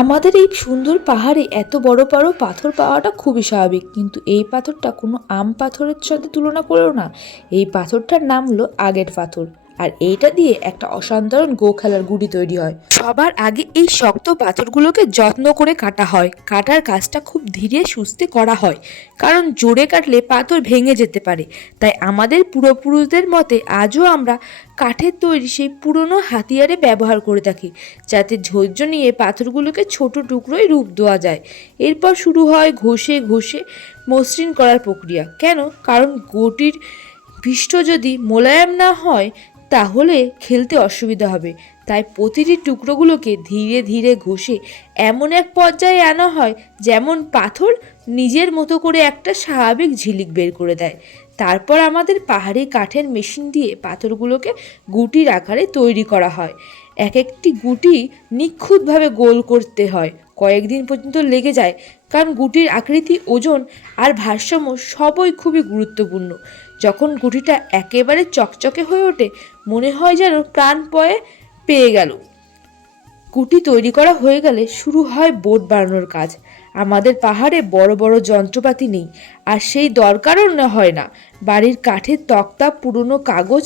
আমাদের এই সুন্দর পাহাড়ে এত বড় বড় পাথর পাওয়াটা খুবই স্বাভাবিক, কিন্তু এই পাথরটা কোনো আম পাথরের সাথে তুলনা করেও না। এই পাথরটার নাম হলো আগের পাথর। আর এইটা দিয়ে একটা অসাধারণ খেলার গুটি তৈরি হয়। সবার আগে এই শক্ত পাথরগুলোকে যত্ন করে কাটা হয়। কাটার কাজটা খুব ধীরে সুস্থে করা হয়, কারণ জোরে কাটলে পাথর ভেঙে যেতে পারে। তাই আমাদের পূর্বপুরুষদের মতে আজও আমরা কাঠের তৈরি সেই পুরনো হাতিয়ারে ব্যবহার করে থাকি, যাতে ধৈর্য নিয়ে পাথরগুলোকে ছোট টুকরোয় রূপ দেওয়া যায়। এরপর শুরু হয় ঘষে ঘষে মসৃণ করার প্রক্রিয়া। কেন? কারণ গুটির পৃষ্ঠ যদি মোলায়েম না হয় তাহলে খেলতে অসুবিধা হবে। তাই প্রতিটি টুকরোগুলোকে ধীরে ধীরে ঘষে এমন এক পর্যায়ে আনা হয় যেমন পাথর নিজের মতো করে একটা স্বাভাবিক ঝিলিক বের করে দেয়। তারপর আমাদের পাহাড়ি কাঠের মেশিন দিয়ে পাথরগুলোকে গুটির আকারে তৈরি করা হয়। এক একটি গুটি নিখুঁতভাবে গোল করতে হয়, কয়েকদিন পর্যন্ত লেগে যায়, কারণ গুটির আকৃতি, ওজন আর ভারসাম্য সবই খুবই গুরুত্বপূর্ণ। যখন গুটিটা একেবারে চকচকে হয়ে ওঠে, মনে হয় যেন প্রাণ পেয়ে গেল। গুটি তৈরি করা হয়ে গেলে শুরু হয় বোট বানানোর কাজ। আমাদের পাহাড়ে বড় বড় যন্ত্রপাতি নেই, আর সেই দরকারও হয় না। বাড়ির কাঠের তক্তা, পুরনো কাগজ,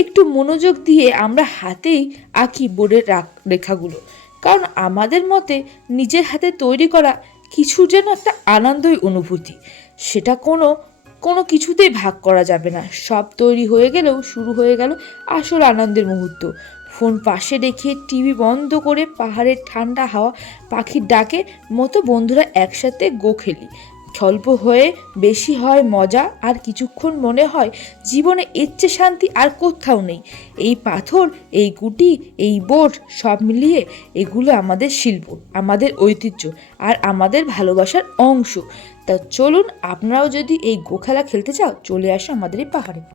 একটু মনোযোগ দিয়ে আমরা হাতেই আঁকি বোর্ডের রেখাগুলো। কারণ আমাদের মতে নিজের হাতে তৈরি করা কিছু যেন একটা আনন্দই অনুভূতি, সেটা কোনো কোনো কিছুতেই ভাগ করা যাবে না। সব তৈরি হয়ে গেলেও শুরু হয়ে গেল আসল আনন্দের মুহূর্ত। ফোন পাশে রেখে টিভি বন্ধ করে পাহাড়ের ঠান্ডা হাওয়া, পাখির ডাকে মতো বন্ধুরা একসাথে খেলি। স্বল্প হয়ে বেশি হয় মজা, আর কিছুক্ষণ মনে হয় জীবনে এর চেয়ে শান্তি আর কোথাও নেই। এই পাথর, এই গুটি, এই বোট, সব মিলিয়ে এগুলো আমাদের শিল্প, আমাদের ঐতিহ্য আর আমাদের ভালোবাসার অংশ। তা চলুন, আপনারাও যদি এই খেলা খেলতে চাও, চলে আসো আমাদের এই পাহাড়ে।